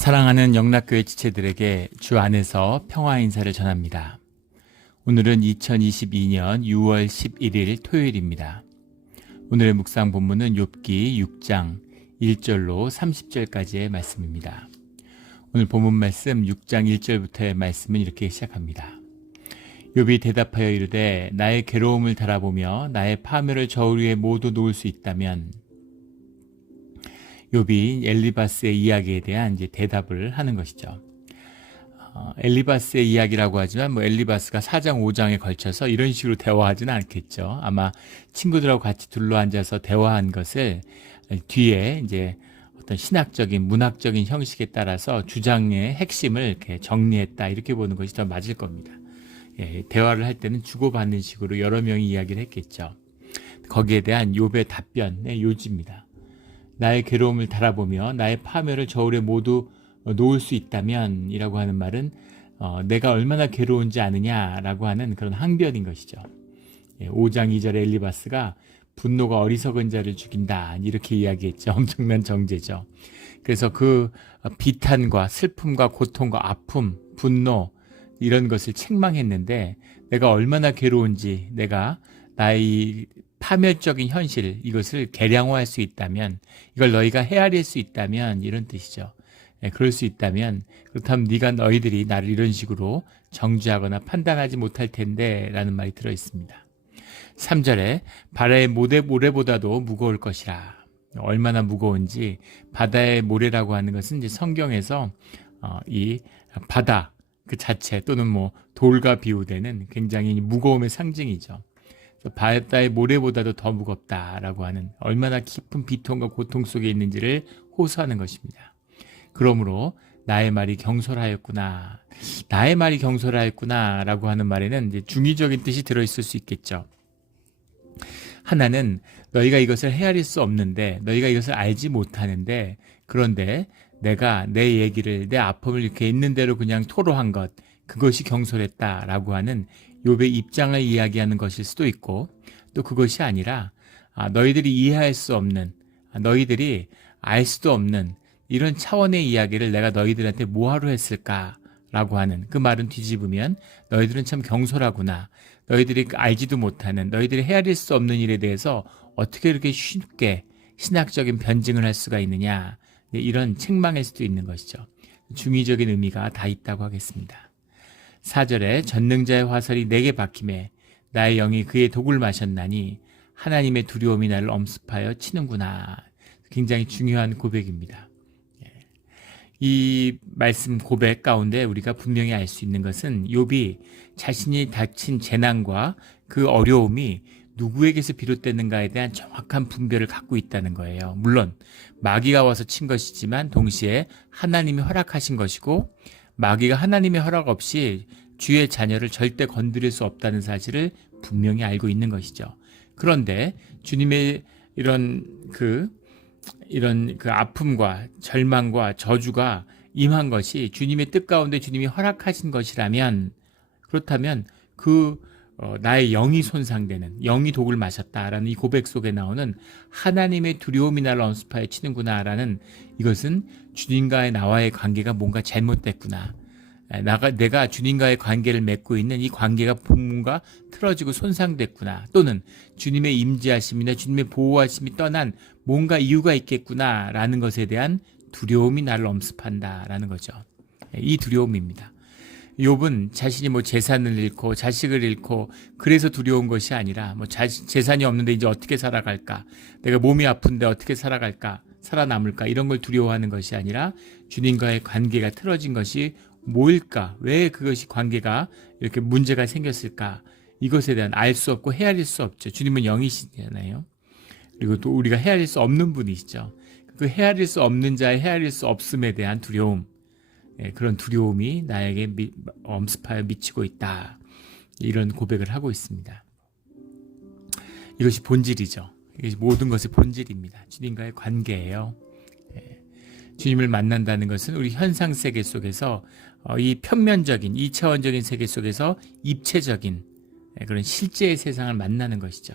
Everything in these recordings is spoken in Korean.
사랑하는 영락교회 지체들에게 주 안에서 평화 인사를 전합니다. 오늘은 2022년 6월 11일 토요일입니다. 오늘의 묵상 본문은 욥기 6장 1절로 30절까지의 말씀입니다. 오늘 본문 말씀 6장 1절부터의 말씀은 이렇게 시작합니다. 욥이 대답하여 이르되 나의 괴로움을 달아보며 나의 파멸을 저울 위에 모두 놓을 수 있다면, 욥이 엘리바스의 이야기에 대한 이제 대답을 하는 것이죠. 엘리바스의 이야기라고 하지만 엘리바스가 4장 5장에 걸쳐서 이런 식으로 대화하지는 않겠죠. 아마 친구들하고 같이 둘러앉아서 대화한 것을 뒤에 이제 어떤 신학적인 문학적인 형식에 따라서 주장의 핵심을 이렇게 정리했다, 이렇게 보는 것이 더 맞을 겁니다. 대화를 할 때는 주고받는 식으로 여러 명이 이야기를 했겠죠. 거기에 대한 욥의 답변의 요지입니다. 나의 괴로움을 달아보며 나의 파멸을 저울에 모두 놓을 수 있다면 이라고 하는 말은 내가 얼마나 괴로운지 아느냐라고 하는 그런 항변인 것이죠. 5장 2절에 엘리바스가 분노가 어리석은 자를 죽인다, 이렇게 이야기했죠. 엄청난 정죄죠. 그래서 그 비탄과 슬픔과 고통과 아픔, 분노, 이런 것을 책망했는데, 내가 얼마나 괴로운지, 내가 나의 파멸적인 현실, 이것을 계량화할 수 있다면, 이걸 너희가 헤아릴 수 있다면, 이런 뜻이죠. 그럴 수 있다면, 그렇다면 너희들이 나를 이런 식으로 정죄하거나 판단하지 못할 텐데 라는 말이 들어있습니다. 3절에 바다의 모래보다도 무거울 것이라. 얼마나 무거운지, 바다의 모래라고 하는 것은 이제 성경에서 이 바다 그 자체 또는 돌과 비유되는 굉장히 무거움의 상징이죠. 바다의 모래보다도 더 무겁다라고 하는, 얼마나 깊은 비통과 고통 속에 있는지를 호소하는 것입니다. 그러므로 나의 말이 경솔하였구나, 나의 말이 경솔하였구나 라고 하는 말에는 이제 중의적인 뜻이 들어있을 수 있겠죠. 하나는 너희가 이것을 헤아릴 수 없는데, 너희가 이것을 알지 못하는데, 그런데 내가 내 얘기를, 내 아픔을 이렇게 있는 대로 그냥 토로한 것, 그것이 경솔했다라고 하는 욥의 입장을 이야기하는 것일 수도 있고, 또 그것이 아니라 너희들이 이해할 수 없는, 너희들이 알 수도 없는 이런 차원의 이야기를 내가 너희들한테 뭐하러 했을까라고 하는, 그 말은 뒤집으면 너희들은 참 경솔하구나, 너희들이 알지도 못하는, 너희들이 헤아릴 수 없는 일에 대해서 어떻게 이렇게 쉽게 신학적인 변증을 할 수가 있느냐, 이런 책망일 수도 있는 것이죠. 중의적인 의미가 다 있다고 하겠습니다. 4절에 전능자의 화살이 내게 박힘에 나의 영이 그의 독을 마셨나니 하나님의 두려움이 나를 엄습하여 치는구나. 굉장히 중요한 고백입니다. 이 말씀 고백 가운데 우리가 분명히 알 수 있는 것은, 욥이 자신이 닥친 재난과 그 어려움이 누구에게서 비롯됐는가에 대한 정확한 분별을 갖고 있다는 거예요. 물론 마귀가 와서 친 것이지만 동시에 하나님이 허락하신 것이고, 마귀가 하나님의 허락 없이 주의 자녀를 절대 건드릴 수 없다는 사실을 분명히 알고 있는 것이죠. 그런데 주님의 이런 그 아픔과 절망과 저주가 임한 것이 주님의 뜻 가운데 주님이 허락하신 것이라면, 그렇다면 나의 영이 손상되는, 영이 독을 마셨다라는 이 고백 속에 나오는 하나님의 두려움이 나를 엄습하여 치는구나라는, 이것은 주님과의 나와의 관계가 뭔가 잘못됐구나, 내가 주님과의 관계를 맺고 있는 이 관계가 뭔가 틀어지고 손상됐구나, 또는 주님의 임재하심이나 주님의 보호하심이 떠난 뭔가 이유가 있겠구나라는 것에 대한 두려움이 나를 엄습한다라는 거죠. 이 두려움입니다. 욥은 자신이 재산을 잃고 자식을 잃고 그래서 두려운 것이 아니라, 재산이 없는데 이제 어떻게 살아갈까, 내가 몸이 아픈데 어떻게 살아남을까, 이런 걸 두려워하는 것이 아니라 주님과의 관계가 틀어진 것이 뭐일까, 왜 그것이 관계가 이렇게 문제가 생겼을까, 이것에 대한 알 수 없고 헤아릴 수 없죠. 주님은 영이시잖아요. 그리고 또 우리가 헤아릴 수 없는 분이시죠. 그 헤아릴 수 없는 자의 헤아릴 수 없음에 대한 두려움, 그런 두려움이 나에게 엄습하여 미치고 있다, 이런 고백을 하고 있습니다. 이것이 본질이죠. 이것이 모든 것의 본질입니다. 주님과의 관계예요. 주님을 만난다는 것은 우리 현상 세계 속에서 이 평면적인 2차원적인 세계 속에서 입체적인 그런 실제의 세상을 만나는 것이죠.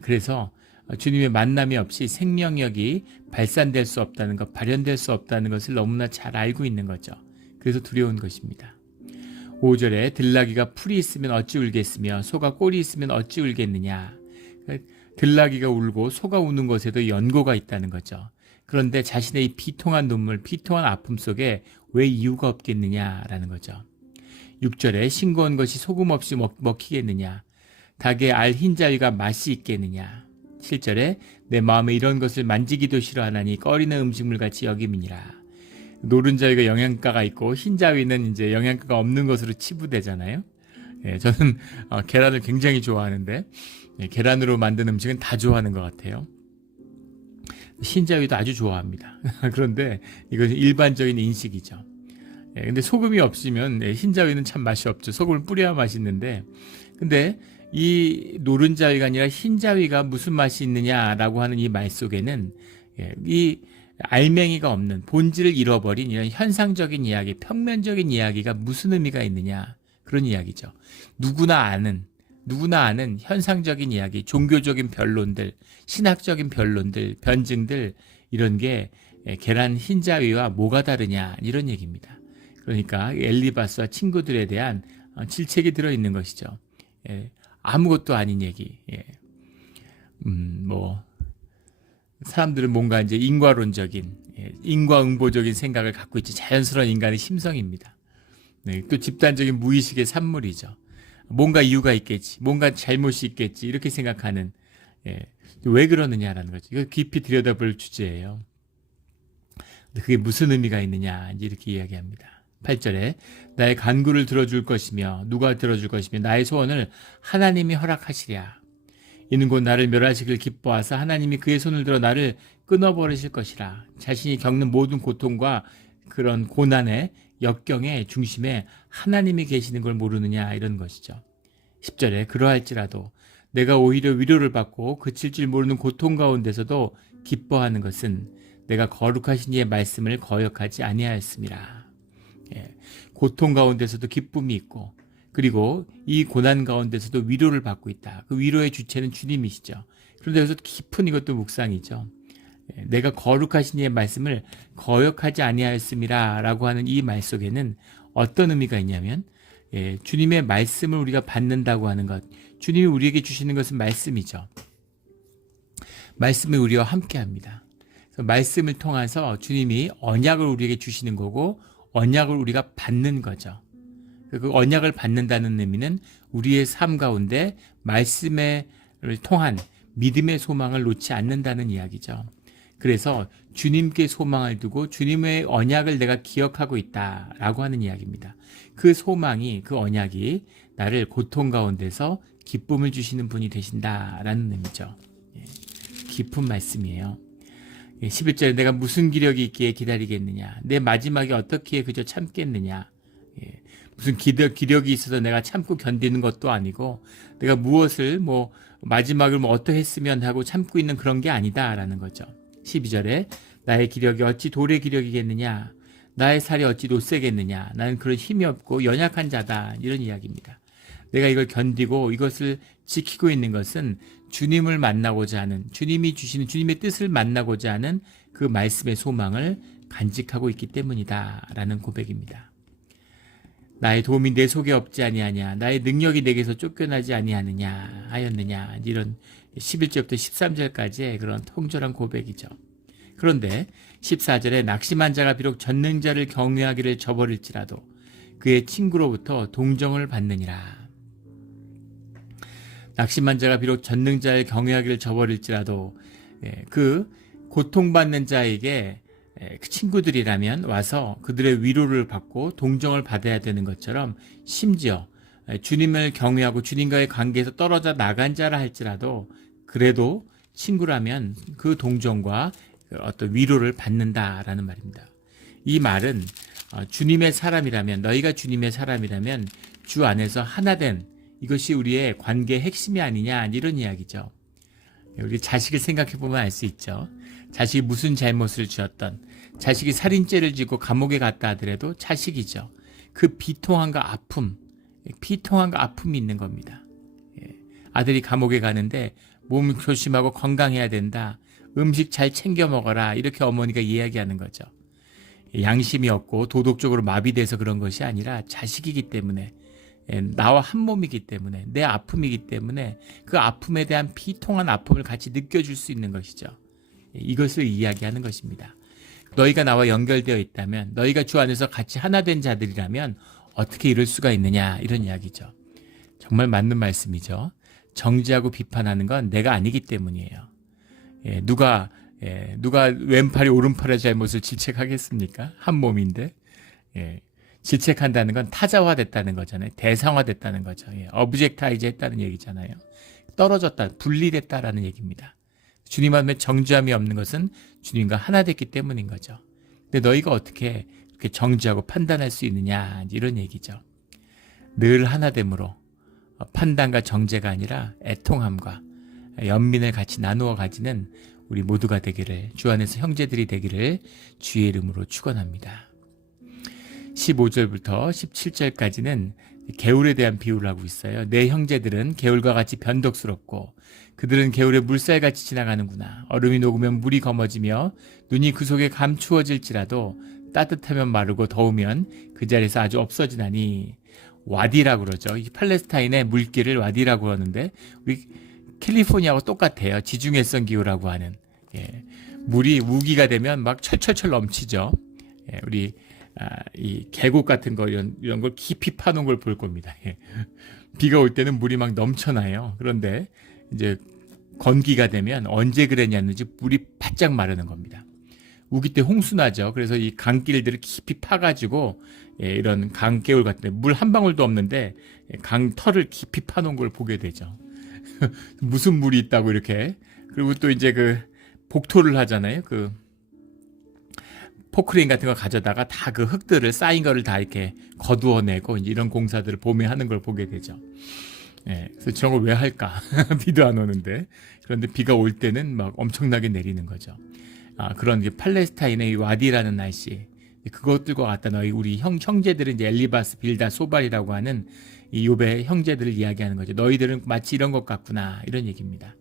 그래서 주님의 만남이 없이 생명력이 발산될 수 없다는 것, 발현될 수 없다는 것을 너무나 잘 알고 있는 거죠. 그래서 두려운 것입니다. 5절에 들나귀가 풀이 있으면 어찌 울겠으며 소가 꼴이 있으면 어찌 울겠느냐. 들나귀가 울고 소가 우는 것에도 연고가 있다는 거죠. 그런데 자신의 이 비통한 눈물, 비통한 아픔 속에 왜 이유가 없겠느냐라는 거죠. 6절에 싱거운 것이 소금 없이 먹히겠느냐. 닭의 알 흰자위가 맛이 있겠느냐. 7절에 내 마음에 이런 것을 만지기도 싫어하나니 꺼리는 음식물 같이 여김이니라. 노른자위가 영양가가 있고 흰자위는 이제 영양가가 없는 것으로 치부되잖아요. 저는 계란을 굉장히 좋아하는데 계란으로 만든 음식은 다 좋아하는 것 같아요. 흰자위도 아주 좋아합니다. 그런데 이것은 일반적인 인식이죠. 근데 소금이 없으면 흰자위는 참 맛이 없죠. 소금을 뿌려야 맛있는데, 근데 이 노른자위가 아니라 흰자위가 무슨 맛이 있느냐라고 하는 이 말 속에는 이 알맹이가 없는 본질을 잃어버린 이런 현상적인 이야기, 평면적인 이야기가 무슨 의미가 있느냐, 그런 이야기죠. 누구나 아는 현상적인 이야기, 종교적인 변론들, 신학적인 변론들, 변증들, 이런 게 계란 흰자위와 뭐가 다르냐, 이런 얘기입니다. 그러니까 엘리바스와 친구들에 대한 질책이 들어있는 것이죠. 아무것도 아닌 얘기. 사람들은 뭔가 이제 인과론적인, 인과응보적인 생각을 갖고 있지, 자연스러운 인간의 심성입니다. 또 집단적인 무의식의 산물이죠. 뭔가 이유가 있겠지, 뭔가 잘못이 있겠지, 이렇게 생각하는, 왜 그러느냐라는 거죠. 이거 깊이 들여다볼 주제예요. 그게 무슨 의미가 있느냐, 이렇게 이야기합니다. 8절에 나의 간구를 들어줄 것이며, 누가 들어줄 것이며 나의 소원을 하나님이 허락하시랴. 이는 곧 나를 멸하시길 기뻐하사 하나님이 그의 손을 들어 나를 끊어버리실 것이라. 자신이 겪는 모든 고통과 그런 고난의 역경의 중심에 하나님이 계시는 걸 모르느냐, 이런 것이죠. 10절에 그러할지라도 내가 오히려 위로를 받고 그칠 줄 모르는 고통 가운데서도 기뻐하는 것은 내가 거룩하신 이의 말씀을 거역하지 아니하였습니다. 고통 가운데서도 기쁨이 있고, 그리고 이 고난 가운데서도 위로를 받고 있다. 그 위로의 주체는 주님이시죠. 그런데 여기서 깊은 이것도 묵상이죠. 내가 거룩하신 이의 말씀을 거역하지 아니하였음이라 라고 하는 이 말 속에는 어떤 의미가 있냐면, 주님의 말씀을 우리가 받는다고 하는 것, 주님이 우리에게 주시는 것은 말씀이죠. 말씀이 우리와 함께합니다. 그래서 말씀을 통해서 주님이 언약을 우리에게 주시는 거고, 언약을 우리가 받는 거죠. 그 언약을 받는다는 의미는 우리의 삶 가운데 말씀을 통한 믿음의 소망을 놓지 않는다는 이야기죠. 그래서 주님께 소망을 두고 주님의 언약을 내가 기억하고 있다라고 하는 이야기입니다. 그 소망이, 그 언약이 나를 고통 가운데서 기쁨을 주시는 분이 되신다라는 의미죠. 깊은 말씀이에요. 11절에 내가 무슨 기력이 있기에 기다리겠느냐, 내 마지막이 어떻기에 그저 참겠느냐. 무슨 기력이 있어서 내가 참고 견디는 것도 아니고, 내가 무엇을 마지막을 어떻게 했으면 하고 참고 있는 그런 게 아니다라는 거죠. 12절에 나의 기력이 어찌 돌의 기력이겠느냐, 나의 살이 어찌 노쇠겠느냐, 나는 그런 힘이 없고 연약한 자다, 이런 이야기입니다. 내가 이걸 견디고 이것을 지키고 있는 것은 주님을 만나고자 하는, 주님이 주시는 주님의 뜻을 만나고자 하는 그 말씀의 소망을 간직하고 있기 때문이다 라는 고백입니다. 나의 도움이 내 속에 없지 아니하냐, 나의 능력이 내게서 쫓겨나지 아니하느냐 하였느냐, 이런 11절부터 13절까지의 그런 통절한 고백이죠. 그런데 14절에 낙심한 자가 비록 전능자를 경외하기를 저버릴지라도 그의 친구로부터 동정을 받느니라. 낙심한 자가 비록 전능자를 경외하기를 저버릴지라도 그 고통받는 자에게 그 친구들이라면 와서 그들의 위로를 받고 동정을 받아야 되는 것처럼, 심지어 주님을 경외하고 주님과의 관계에서 떨어져 나간 자라 할지라도 그래도 친구라면 그 동정과 어떤 위로를 받는다라는 말입니다. 이 말은 주님의 사람이라면, 너희가 주님의 사람이라면 주 안에서 하나된, 이것이 우리의 관계의 핵심이 아니냐, 이런 이야기죠. 우리 자식을 생각해 보면 알 수 있죠. 자식이 무슨 잘못을 지었던, 자식이 살인죄를 지고 감옥에 갔다 하더라도 자식이죠. 그 비통함과 아픔이 있는 겁니다. 아들이 감옥에 가는데 몸 조심하고 건강해야 된다. 음식 잘 챙겨 먹어라. 이렇게 어머니가 이야기하는 거죠. 양심이 없고 도덕적으로 마비돼서 그런 것이 아니라 자식이기 때문에, 나와 한 몸이기 때문에, 내 아픔이기 때문에 그 아픔에 대한 비통한 아픔을 같이 느껴줄 수 있는 것이죠. 이것을 이야기하는 것입니다. 너희가 나와 연결되어 있다면, 너희가 주 안에서 같이 하나 된 자들이라면 어떻게 이럴 수가 있느냐, 이런 이야기죠. 정말 맞는 말씀이죠. 정죄하고 비판하는 건 내가 아니기 때문이에요. 누가 왼팔이 오른팔의 잘못을 질책하겠습니까? 한 몸인데. 질책한다는 건 타자화됐다는 거잖아요. 대상화됐다는 거죠. 어브젝타이즈 했다는 얘기잖아요. 떨어졌다, 분리됐다라는 얘기입니다. 주님 앞에 정죄함이 없는 것은 주님과 하나 됐기 때문인 거죠. 근데 너희가 어떻게 이렇게 정죄하고 판단할 수 있느냐, 이런 얘기죠. 늘 하나됨으로 판단과 정죄가 아니라 애통함과 연민을 같이 나누어 가지는 우리 모두가 되기를, 주 안에서 형제들이 되기를 주의 이름으로 축원합니다. 15절부터 17절까지는 개울에 대한 비유를 하고 있어요. 내 형제들은 개울과 같이 변덕스럽고 그들은 개울에 물살같이 지나가는구나. 얼음이 녹으면 물이 검어지며 눈이 그 속에 감추어질지라도 따뜻하면 마르고 더우면 그 자리에서 아주 없어지나니. 와디라고 그러죠. 이 팔레스타인의 물길을 와디라고 하는데 우리 캘리포니아하고 똑같아요. 지중해성 기후라고 하는. 물이 우기가 되면 막 철철철 넘치죠. 우리 이 계곡 같은 거 이런 걸 깊이 파놓은 걸 볼 겁니다. 비가 올 때는 물이 막 넘쳐나요. 그런데 이제 건기가 되면 언제 그랬냐는지 물이 바짝 마르는 겁니다. 우기 때 홍수 나죠. 그래서 이 강길들을 깊이 파가지고 이런 강개울 같은 데 물 한 방울도 없는데 강터를 깊이 파놓은 걸 보게 되죠. 무슨 물이 있다고 이렇게. 그리고 또 이제 그 복토를 하잖아요. 그 포크레인 같은 거 가져다가 다 그 흙들을 쌓인 거를 다 이렇게 거두어내고 이제 이런 공사들을 봄에 하는 걸 보게 되죠. 그래서 저런 걸 왜 할까? 비도 안 오는데. 그런데 비가 올 때는 막 엄청나게 내리는 거죠. 그런 팔레스타인의 와디라는 날씨, 그것들과 같다. 너희 우리 형제들은 이제 엘리바스, 빌다, 소발이라고 하는 이 욥의 형제들을 이야기하는 거죠. 너희들은 마치 이런 것 같구나, 이런 얘기입니다.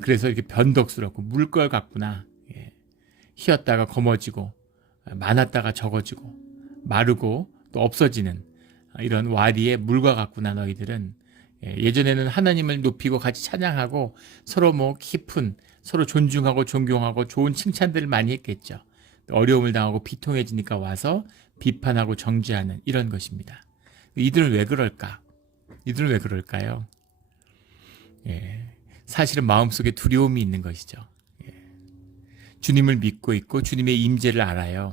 그래서 이렇게 변덕스럽고 물걸 같구나. 희었다가 검어지고 많았다가 적어지고 마르고 또 없어지는 이런 와디의 물과 같구나. 너희들은 예전에는 하나님을 높이고 같이 찬양하고 서로 깊은, 서로 존중하고 존경하고 좋은 칭찬들을 많이 했겠죠. 어려움을 당하고 비통해지니까 와서 비판하고 정죄하는 이런 것입니다. 이들은 왜 그럴까? 이들은 왜 그럴까요? 사실은 마음속에 두려움이 있는 것이죠. 주님을 믿고 있고 주님의 임재를 알아요.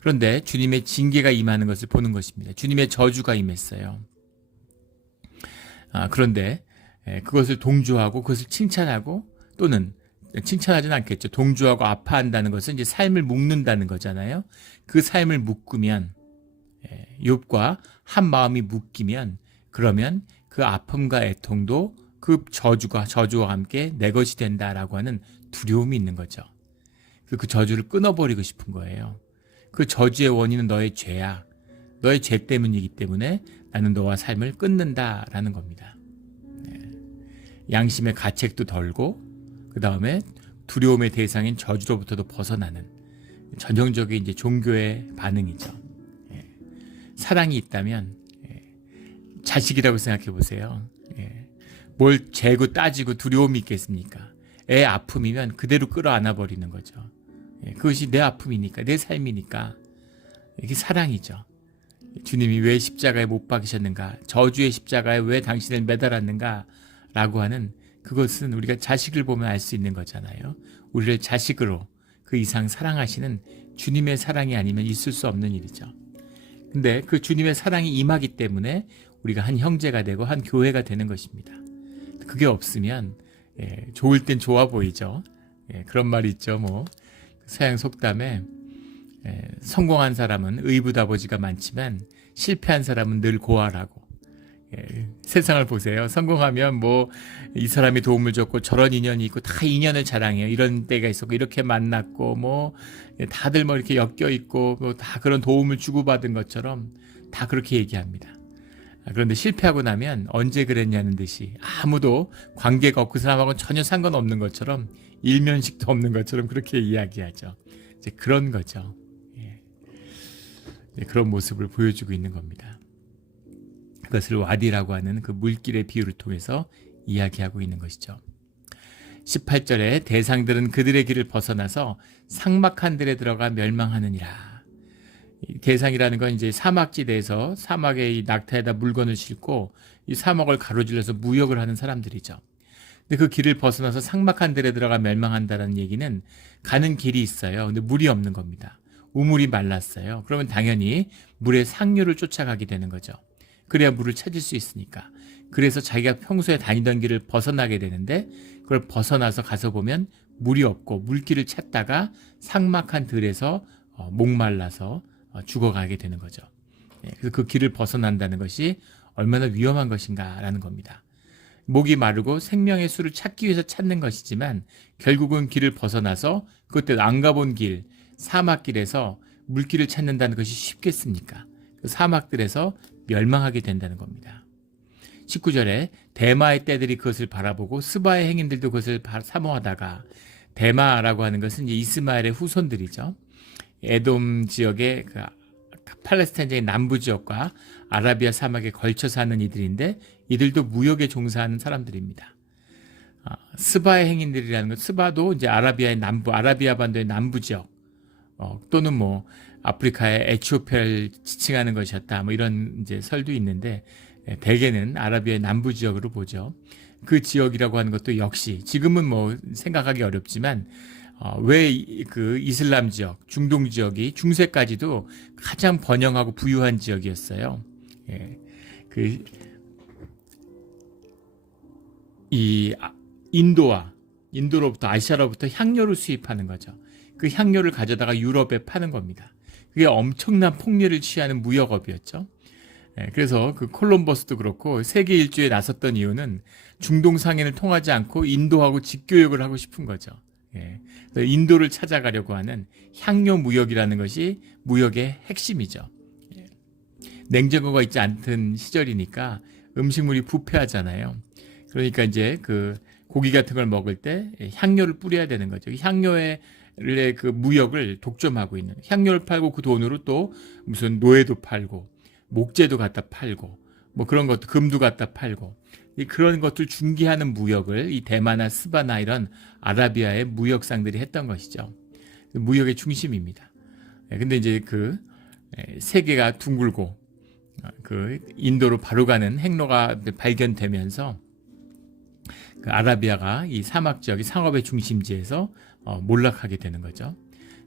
그런데 주님의 징계가 임하는 것을 보는 것입니다. 주님의 저주가 임했어요. 그런데 그것을 동조하고 그것을 칭찬하고, 또는 칭찬하지는 않겠죠. 동조하고 아파한다는 것은 이제 삶을 묶는다는 거잖아요. 그 삶을 묶으면, 욥과 한 마음이 묶이면, 그러면 그 아픔과 애통도 그 저주와 함께 내 것이 된다라고 하는 두려움이 있는 거죠. 그 저주를 끊어버리고 싶은 거예요. 그 저주의 원인은 너의 죄야. 너의 죄 때문이기 때문에 나는 너와 삶을 끊는다라는 겁니다. 양심의 가책도 덜고, 그 다음에 두려움의 대상인 저주로부터도 벗어나는 전형적인 이제 종교의 반응이죠. 사랑이 있다면 자식이라고 생각해 보세요. 뭘 재고 따지고 두려움이 있겠습니까? 애 아픔이면 그대로 끌어안아 버리는 거죠. 그것이 내 아픔이니까, 내 삶이니까. 이게 사랑이죠. 주님이 왜 십자가에 못 박히셨는가, 저주의 십자가에 왜 당신을 매달았는가 라고 하는, 그것은 우리가 자식을 보면 알 수 있는 거잖아요. 우리를 자식으로 그 이상 사랑하시는 주님의 사랑이 아니면 있을 수 없는 일이죠. 근데 그 주님의 사랑이 임하기 때문에 우리가 한 형제가 되고 한 교회가 되는 것입니다. 그게 없으면 좋을 땐 좋아 보이죠. 그런 말이 있죠. 서양 속담에 성공한 사람은 의붓아버지가 많지만 실패한 사람은 늘 고아라고. 세상을 보세요. 성공하면 이 사람이 도움을 줬고 저런 인연이 있고 다 인연을 자랑해요. 이런 때가 있었고 이렇게 만났고 다들 이렇게 엮여 있고 다 그런 도움을 주고받은 것처럼 다 그렇게 얘기합니다. 그런데 실패하고 나면 언제 그랬냐는 듯이 아무도 관계가 없고 그 사람하고는 전혀 상관없는 것처럼 일면식도 없는 것처럼 그렇게 이야기하죠. 이제 그런 거죠. 예. 그런 모습을 보여주고 있는 겁니다. 그것을 와디라고 하는 그 물길의 비유를 통해서 이야기하고 있는 것이죠. 18절에 대상들은 그들의 길을 벗어나서 삭막한 들에 들어가 멸망하느니라. 대상이라는 건 이제 사막지대에서 사막에 이 낙타에다 물건을 싣고 이 사막을 가로질러서 무역을 하는 사람들이죠. 근데 그 길을 벗어나서 삭막한 들에 들어가 멸망한다는 얘기는 가는 길이 있어요. 근데 물이 없는 겁니다. 우물이 말랐어요. 그러면 당연히 물의 상류를 쫓아가게 되는 거죠. 그래야 물을 찾을 수 있으니까. 그래서 자기가 평소에 다니던 길을 벗어나게 되는데 그걸 벗어나서 가서 보면 물이 없고 물길을 찾다가 삭막한 들에서 목말라서 죽어가게 되는 거죠. 그래서 그 길을 벗어난다는 것이 얼마나 위험한 것인가라는 겁니다. 목이 마르고 생명의 수를 찾기 위해서 찾는 것이지만 결국은 길을 벗어나서 그때 안 가본 길, 사막길에서 물길을 찾는다는 것이 쉽겠습니까? 그 사막들에서 멸망하게 된다는 겁니다. 19절에 대마의 떼들이 그것을 바라보고 스바의 행인들도 그것을 사모하다가, 대마라고 하는 것은 이제 이스마엘의 후손들이죠. 에돔 지역의 그 팔레스타인적인 남부 지역과 아라비아 사막에 걸쳐 사는 이들인데 이들도 무역에 종사하는 사람들입니다. 스바의 행인들이라는 것, 스바도 이제 아라비아의 남부, 아라비아 반도의 남부 지역, 또는 뭐 아프리카의 에티오피아를 지칭하는 것이었다, 뭐 이런 이제 설도 있는데 대개는 아라비아의 남부 지역으로 보죠. 그 지역이라고 하는 것도 역시 지금은 뭐 생각하기 어렵지만 왜 그 이슬람 지역, 중동 지역이 중세까지도 가장 번영하고 부유한 지역이었어요. 예. 이 인도로부터 아시아로부터 향료를 수입하는 거죠. 그 향료를 가져다가 유럽에 파는 겁니다. 그게 엄청난 폭리를 취하는 무역업이었죠. 그래서 그 콜럼버스도 그렇고 세계 일주에 나섰던 이유는 중동 상인을 통하지 않고 인도하고 직교역을 하고 싶은 거죠. 그래서 인도를 찾아가려고 하는 향료 무역이라는 것이 무역의 핵심이죠. 냉장고가 있지 않던 시절이니까 음식물이 부패하잖아요. 그러니까 이제 그 고기 같은 걸 먹을 때 향료를 뿌려야 되는 거죠. 향료의 그 무역을 독점하고 있는, 향료를 팔고 그 돈으로 또 무슨 노예도 팔고 목재도 갖다 팔고 뭐 그런 것도, 금도 갖다 팔고, 그런 것들 중개하는 무역을 이 대마나 스바나 이런 아라비아의 무역상들이 했던 것이죠. 무역의 중심입니다. 근데 이제 그 세계가 둥글고 그 인도로 바로 가는 행로가 발견되면서 그 아라비아가 이 사막 지역이 상업의 중심지에서 몰락하게 되는 거죠.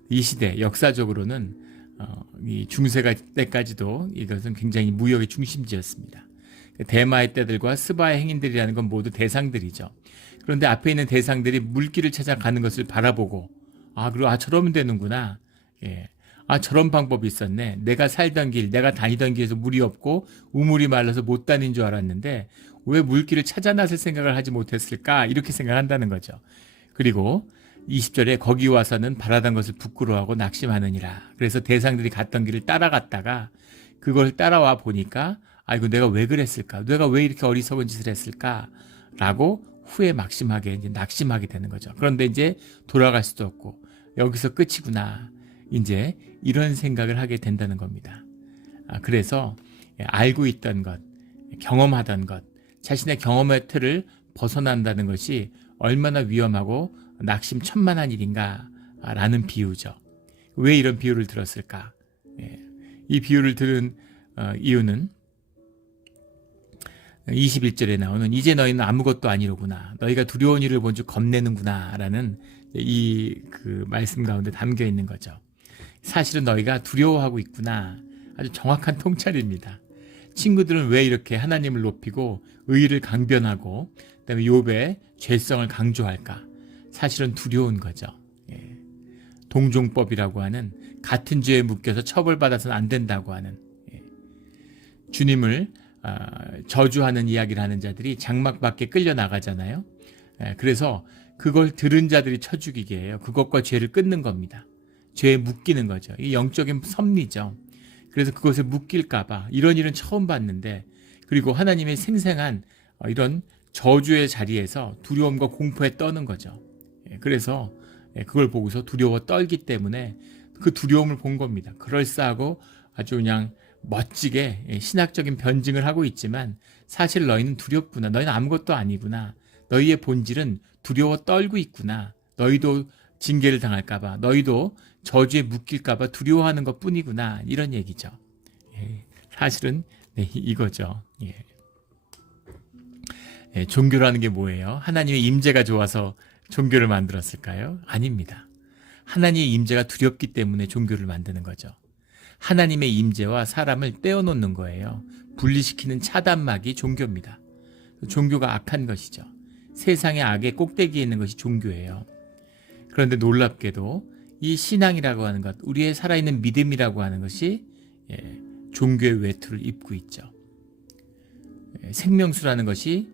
이 시대 역사적으로는 이 중세가 때까지도 이것은 굉장히 무역의 중심지였습니다. 대마의 떼들과 스바의 행인들이라는 건 모두 대상들이죠. 그런데 앞에 있는 대상들이 물길을 찾아가는 것을 바라보고 그리고 저러면 되는구나. 저런 방법이 있었네. 내가 살던 길, 내가 다니던 길에서 물이 없고 우물이 말라서 못 다닌 줄 알았는데 왜 물길을 찾아 나설 생각을 하지 못했을까? 이렇게 생각한다는 거죠. 그리고 20절에 거기 와서는 바라던 것을 부끄러워하고 낙심하느니라. 그래서 대상들이 갔던 길을 따라갔다가 그걸 따라와 보니까 이거 내가 왜 그랬을까? 내가 왜 이렇게 어리석은 짓을 했을까? 라고 후에 이제 낙심하게 되는 거죠. 그런데 이제 돌아갈 수도 없고 여기서 끝이구나. 이제 이런 생각을 하게 된다는 겁니다. 그래서 알고 있던 것, 경험하던 것, 자신의 경험의 틀을 벗어난다는 것이 얼마나 위험하고 낙심천만한 일인가라는 비유죠. 왜 이런 비유를 들었을까? 이 비유를 들은 이유는 21절에 나오는 이제 너희는 아무것도 아니로구나. 너희가 두려운 일을 본즉 겁내는구나. 라는 그 말씀 가운데 담겨 있는 거죠. 사실은 너희가 두려워하고 있구나. 아주 정확한 통찰입니다. 친구들은 왜 이렇게 하나님을 높이고 의의를 강변하고 그다음에 욥의 죄성을 강조할까? 사실은 두려운 거죠. 동종법이라고 하는, 같은 죄에 묶여서 처벌받아서는 안 된다고 하는, 주님을 저주하는 이야기를 하는 자들이 장막 밖에 끌려 나가잖아요. 그래서 그걸 들은 자들이 쳐 죽이게 해요. 그것과 죄를 끊는 겁니다. 죄에 묶이는 거죠. 이 영적인 섭리죠. 그래서 그것에 묶일까 봐 이런 일은 처음 봤는데 그리고 하나님의 생생한 이런 저주의 자리에서 두려움과 공포에 떠는 거죠. 그래서 그걸 보고서 두려워 떨기 때문에 그 두려움을 본 겁니다. 그럴싸하고 아주 그냥 멋지게 신학적인 변증을 하고 있지만 사실 너희는 두렵구나. 너희는 아무것도 아니구나. 너희의 본질은 두려워 떨고 있구나. 너희도 징계를 당할까봐, 너희도 저주에 묶일까봐 두려워하는 것 뿐이구나. 이런 얘기죠. 사실은 이거죠. 종교라는 게 뭐예요? 하나님의 임재가 좋아서 종교를 만들었을까요? 아닙니다. 하나님의 임재가 두렵기 때문에 종교를 만드는 거죠. 하나님의 임재와 사람을 떼어놓는 거예요. 분리시키는 차단막이 종교입니다. 종교가 악한 것이죠. 세상의 악의 꼭대기에 있는 것이 종교예요. 그런데 놀랍게도 이 신앙이라고 하는 것, 우리의 살아있는 믿음이라고 하는 것이 종교의 외투를 입고 있죠. 생명수라는 것이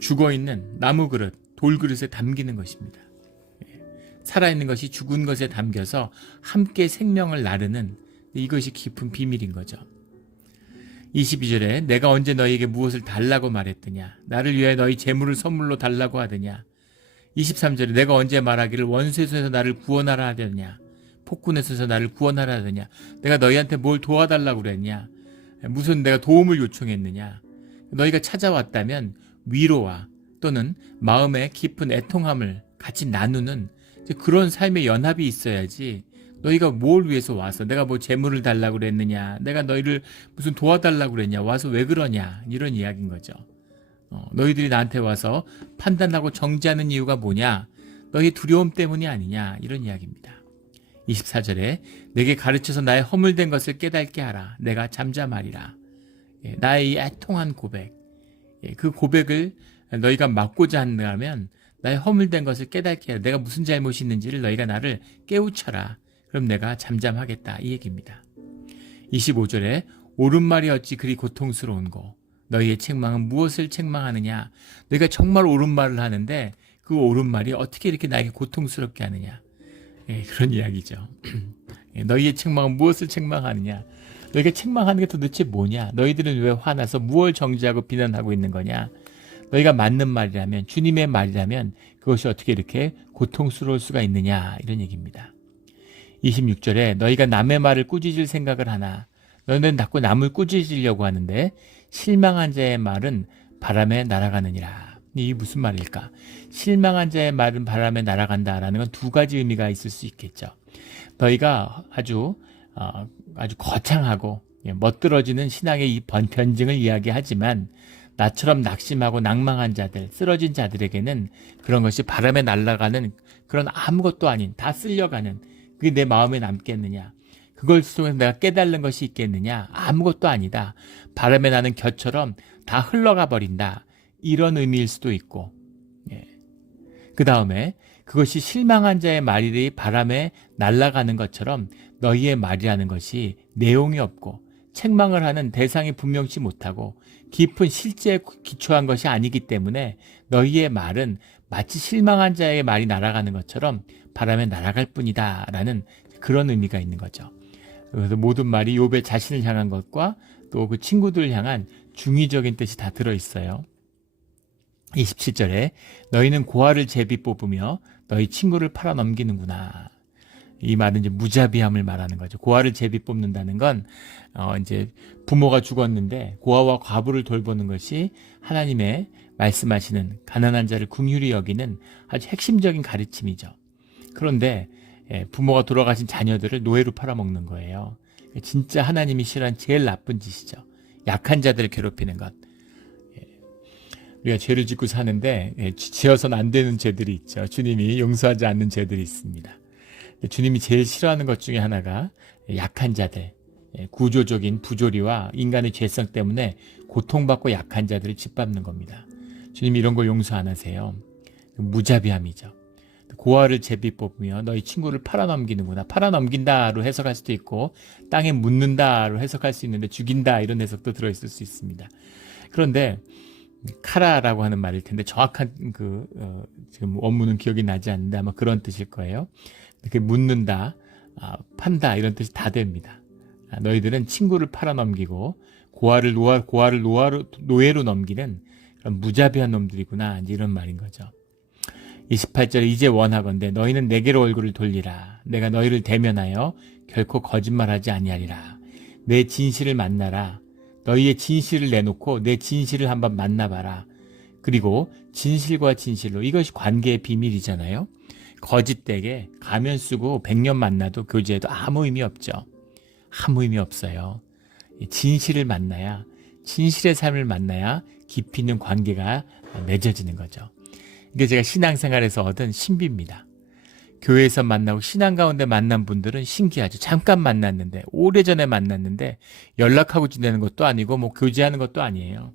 죽어있는 나무 그릇, 돌 그릇에 담기는 것입니다. 살아있는 것이 죽은 것에 담겨서 함께 생명을 나르는 이것이 깊은 비밀인 거죠. 22절에 내가 언제 너희에게 무엇을 달라고 말했더냐? 나를 위하여 너희 재물을 선물로 달라고 하더냐? 23절에 내가 언제 말하기를 원수의 손에서 나를 구원하라 하더냐? 폭군의 손에서 나를 구원하라 하더냐? 내가 너희한테 뭘 도와달라고 그랬냐? 무슨 내가 도움을 요청했느냐? 너희가 찾아왔다면 위로와 또는 마음의 깊은 애통함을 같이 나누는 그런 삶의 연합이 있어야지. 너희가 뭘 위해서 와서 내가 뭐 재물을 달라고 그랬느냐, 내가 너희를 무슨 도와달라고 그랬냐, 와서 왜 그러냐, 이런 이야기인 거죠. 너희들이 나한테 와서 판단하고 정지하는 이유가 뭐냐, 너희 두려움 때문이 아니냐, 이런 이야기입니다. 24절에 내게 가르쳐서 나의 허물된 것을 깨닫게 하라. 내가 잠잠하리라. 나의 이 애통한 고백, 그 고백을 너희가 막고자 한다면 나의 허물된 것을 깨닫게 하라. 내가 무슨 잘못이 있는지를 너희가 나를 깨우쳐라. 그럼 내가 잠잠하겠다, 이 얘기입니다. 25절에 옳은 말이 어찌 그리 고통스러운고 너희의 책망은 무엇을 책망하느냐. 너희가 정말 옳은 말을 하는데 그 옳은 말이 어떻게 이렇게 나에게 고통스럽게 하느냐. 그런 이야기죠. 너희의 책망은 무엇을 책망하느냐. 너희가 책망하는 게 도대체 뭐냐. 너희들은 왜 화나서 무엇을 정죄하고 비난하고 있는 거냐. 너희가 맞는 말이라면, 주님의 말이라면 그것이 어떻게 이렇게 고통스러울 수가 있느냐, 이런 얘기입니다. 26절에 너희가 남의 말을 꾸짖을 생각을 하나. 너희는 자꾸 남을 꾸짖으려고 하는데 실망한 자의 말은 바람에 날아가느니라. 이게 무슨 말일까? 실망한 자의 말은 바람에 날아간다라는 건 두 가지 의미가 있을 수 있겠죠. 너희가 아주 거창하고 멋들어지는 신앙의 이 변증을 이야기하지만 나처럼 낙심하고 낭망한 자들, 쓰러진 자들에게는 그런 것이 바람에 날아가는 그런 아무것도 아닌, 다 쓸려가는, 그게 내 마음에 남겠느냐? 그걸 통해서 내가 깨달는 것이 있겠느냐? 아무것도 아니다. 바람에 나는 겨처럼 다 흘러가 버린다. 이런 의미일 수도 있고, 그 다음에 그것이 실망한 자의 말이 바람에 날아가는 것처럼 너희의 말이라는 것이 내용이 없고 책망을 하는 대상이 분명치 못하고 깊은 실제에 기초한 것이 아니기 때문에 너희의 말은 마치 실망한 자의 말이 날아가는 것처럼 바람에 날아갈 뿐이다 라는 그런 의미가 있는 거죠. 그래서 모든 말이 욥의 자신을 향한 것과 또 그 친구들을 향한 중의적인 뜻이 다 들어있어요. 27절에 너희는 고아를 제비 뽑으며 너희 친구를 팔아 넘기는구나. 이 말은 이제 무자비함을 말하는 거죠. 고아를 제비 뽑는다는 건 이제 부모가 죽었는데 고아와 과부를 돌보는 것이 하나님의 말씀하시는 가난한 자를 긍휼히 여기는 아주 핵심적인 가르침이죠. 그런데 부모가 돌아가신 자녀들을 노예로 팔아먹는 거예요. 진짜 하나님이 싫어하는 제일 나쁜 짓이죠. 약한 자들을 괴롭히는 것. 우리가 죄를 짓고 사는데 지어서는 안 되는 죄들이 있죠. 주님이 용서하지 않는 죄들이 있습니다. 주님이 제일 싫어하는 것 중에 하나가 약한 자들, 구조적인 부조리와 인간의 죄성 때문에 고통받고 약한 자들을 짓밟는 겁니다. 주님이 이런 거 용서 안 하세요. 무자비함이죠. 고아를 제비 뽑으며 너희 친구를 팔아넘기는구나. 팔아넘긴다로 해석할 수도 있고 땅에 묻는다로 해석할 수 있는데 죽인다 이런 해석도 들어있을 수 있습니다. 그런데 카라라고 하는 말일 텐데 정확한 지금 원문은 기억이 나지 않는데 아마 그런 뜻일 거예요. 이렇게 묻는다, 판다 이런 뜻이 다 됩니다. 너희들은 친구를 팔아넘기고 노예로 넘기는 그런 무자비한 놈들이구나. 이제 이런 말인 거죠. 28절에 이제 원하건대 너희는 내게로 얼굴을 돌리라. 내가 너희를 대면하여 결코 거짓말하지 아니하리라. 내 진실을 만나라. 너희의 진실을 내놓고 내 진실을 한번 만나봐라. 그리고 진실과 진실로, 이것이 관계의 비밀이잖아요. 거짓되게 가면 쓰고 100년 만나도 교제해도 아무 의미 없죠. 아무 의미 없어요. 진실을 만나야, 진실의 삶을 만나야 깊이 있는 관계가 맺어지는 거죠. 이게 제가 신앙생활에서 얻은 신비입니다. 교회에서 만나고 신앙 가운데 만난 분들은 신기하죠. 잠깐 만났는데, 오래전에 만났는데 연락하고 지내는 것도 아니고 뭐 교제하는 것도 아니에요.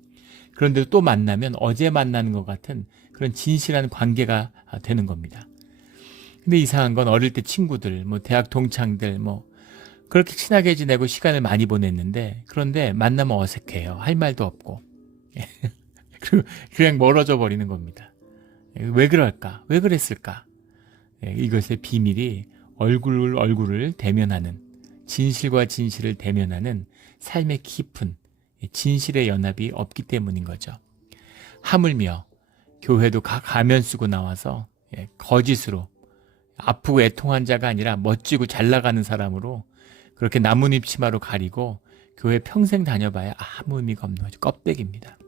그런데도 또 만나면 어제 만나는 것 같은 그런 진실한 관계가 되는 겁니다. 근데 이상한 건 어릴 때 친구들, 뭐 대학 동창들, 뭐 그렇게 친하게 지내고 시간을 많이 보냈는데, 그런데 만나면 어색해요. 할 말도 없고. 그리고 그냥 멀어져 버리는 겁니다. 왜 그럴까? 왜 그랬을까? 이것의 비밀이 얼굴을 대면하는, 진실과 진실을 대면하는 삶의 깊은 진실의 연합이 없기 때문인 거죠. 하물며 교회도 가면 쓰고 나와서 거짓으로, 아프고 애통한 자가 아니라 멋지고 잘 나가는 사람으로 그렇게 나뭇잎 치마로 가리고 교회 평생 다녀봐야 아무 의미가 없는 거죠. 껍데기입니다.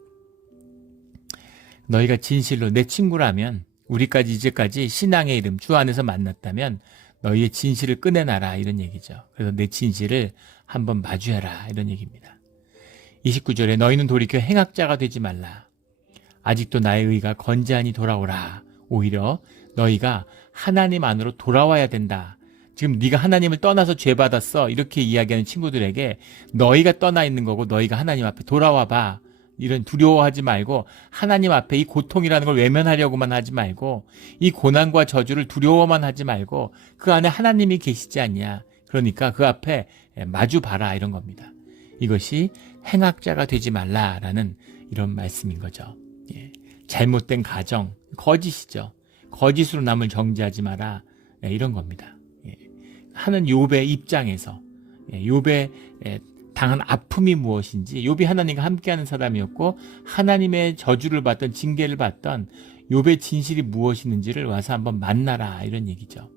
너희가 진실로 내 친구라면, 우리까지 이제까지 신앙의 이름 주 안에서 만났다면 너희의 진실을 꺼내놔라, 이런 얘기죠. 그래서 내 진실을 한번 마주해라, 이런 얘기입니다. 29절에 너희는 돌이켜 행악자가 되지 말라. 아직도 나의 의가 건재하니 돌아오라. 오히려 너희가 하나님 안으로 돌아와야 된다. 지금 네가 하나님을 떠나서 죄받았어, 이렇게 이야기하는 친구들에게 너희가 떠나 있는 거고 너희가 하나님 앞에 돌아와 봐. 이런 두려워하지 말고, 하나님 앞에 이 고통이라는 걸 외면하려고만 하지 말고, 이 고난과 저주를 두려워만 하지 말고 그 안에 하나님이 계시지 않냐. 그러니까 그 앞에 마주 봐라, 이런 겁니다. 이것이 행악자가 되지 말라라는 이런 말씀인 거죠. 잘못된 가정, 거짓이죠. 거짓으로 남을 정죄하지 마라, 이런 겁니다. 하는 욥의 입장에서 욥의 당한 아픔이 무엇인지, 욥이 하나님과 함께하는 사람이었고 하나님의 저주를 받던, 징계를 받던 욥의 진실이 무엇이는지를 와서 한번 만나라, 이런 얘기죠.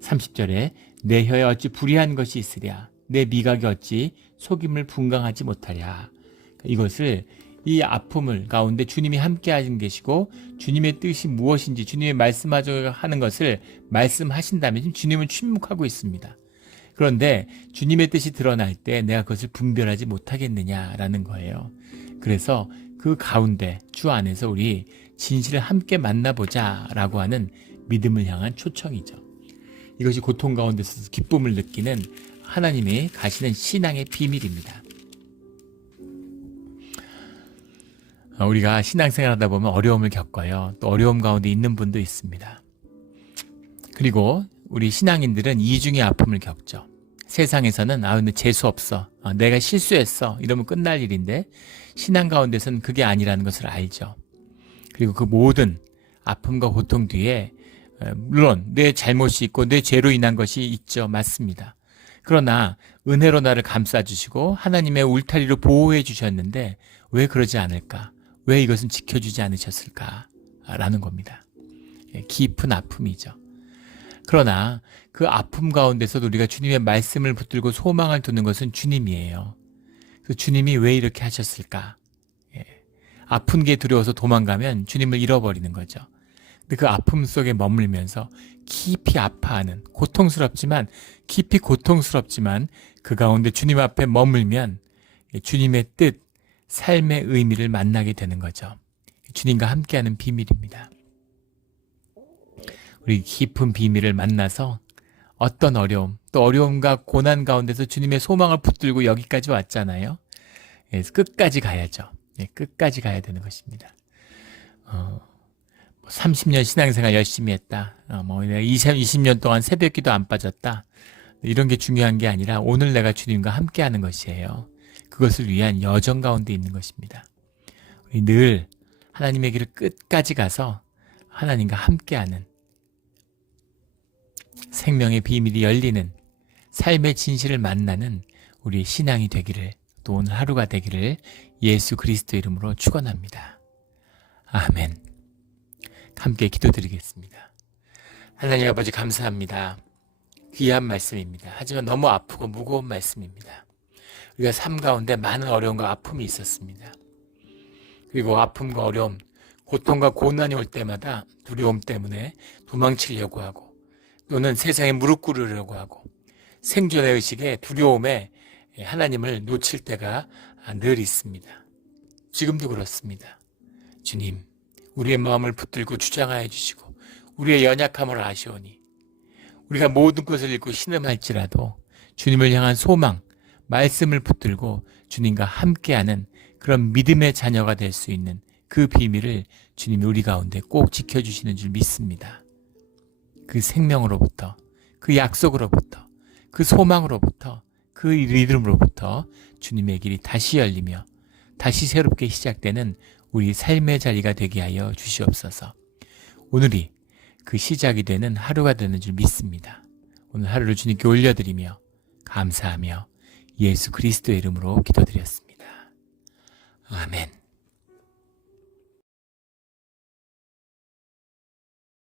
30절에 내 혀에 어찌 불의한 것이 있으랴. 내 미각이 어찌 속임을 분강하지 못하랴. 이것을, 이 아픔을 가운데 주님이 함께하신 계시고 주님의 뜻이 무엇인지 주님이 말씀하는 것을 말씀하신다면 지금 주님은 침묵하고 있습니다. 그런데 주님의 뜻이 드러날 때 내가 그것을 분별하지 못하겠느냐라는 거예요. 그래서 그 가운데 주 안에서 우리 진실을 함께 만나보자라고 하는 믿음을 향한 초청이죠. 이것이 고통 가운데서 기쁨을 느끼는 하나님이 가시는 신앙의 비밀입니다. 우리가 신앙생활 하다 보면 어려움을 겪어요. 또 어려움 가운데 있는 분도 있습니다. 그리고 우리 신앙인들은 이중의 아픔을 겪죠. 세상에서는 근데 재수 없어, 내가 실수했어, 이러면 끝날 일인데 신앙 가운데서는 그게 아니라는 것을 알죠. 그리고 그 모든 아픔과 고통 뒤에 물론 내 잘못이 있고 내 죄로 인한 것이 있죠. 맞습니다. 그러나 은혜로 나를 감싸주시고 하나님의 울타리로 보호해 주셨는데 왜 그러지 않을까? 왜 이것은 지켜주지 않으셨을까? 라는 겁니다. 깊은 아픔이죠. 그러나 그 아픔 가운데서도 우리가 주님의 말씀을 붙들고 소망을 두는 것은 주님이에요. 그 주님이 왜 이렇게 하셨을까? 아픈 게 두려워서 도망가면 주님을 잃어버리는 거죠. 근데 그 아픔 속에 머물면서 깊이 아파하는, 깊이 고통스럽지만 그 가운데 주님 앞에 머물면 주님의 뜻, 삶의 의미를 만나게 되는 거죠. 주님과 함께하는 비밀입니다. 우리 깊은 비밀을 만나서 어떤 어려움, 또 어려움과 고난 가운데서 주님의 소망을 붙들고 여기까지 왔잖아요. 그래서 끝까지 가야죠. 끝까지 가야 되는 것입니다. 30년 신앙생활 열심히 했다. 20년 동안 새벽기도 안 빠졌다. 이런 게 중요한 게 아니라 오늘 내가 주님과 함께하는 것이에요. 그것을 위한 여정 가운데 있는 것입니다. 우리 늘 하나님의 길을 끝까지 가서 하나님과 함께하는, 생명의 비밀이 열리는, 삶의 진실을 만나는 우리 신앙이 되기를, 또 오늘 하루가 되기를 예수 그리스도 이름으로 축원합니다. 아멘. 함께 기도드리겠습니다. 하나님 아버지 감사합니다. 귀한 말씀입니다. 하지만 너무 아프고 무거운 말씀입니다. 우리가 삶 가운데 많은 어려움과 아픔이 있었습니다. 그리고 아픔과 어려움, 고통과 고난이 올 때마다 두려움 때문에 도망치려고 하고, 또는 세상에 무릎 꿇으려고 하고, 생존의 의식에 두려움에 하나님을 놓칠 때가 늘 있습니다. 지금도 그렇습니다. 주님, 우리의 마음을 붙들고 주장하여 주시고 우리의 연약함을 아시오니 우리가 모든 것을 잃고 신음할지라도 주님을 향한 소망, 말씀을 붙들고 주님과 함께하는 그런 믿음의 자녀가 될 수 있는 그 비밀을 주님이 우리 가운데 꼭 지켜주시는 줄 믿습니다. 그 생명으로부터, 그 약속으로부터, 그 소망으로부터, 그 믿음으로부터 주님의 길이 다시 열리며 다시 새롭게 시작되는 우리 삶의 자리가 되게 하여 주시옵소서. 오늘이 그 시작이 되는 하루가 되는 줄 믿습니다. 오늘 하루를 주님께 올려드리며 감사하며 예수 그리스도의 이름으로 기도드렸습니다. 아멘.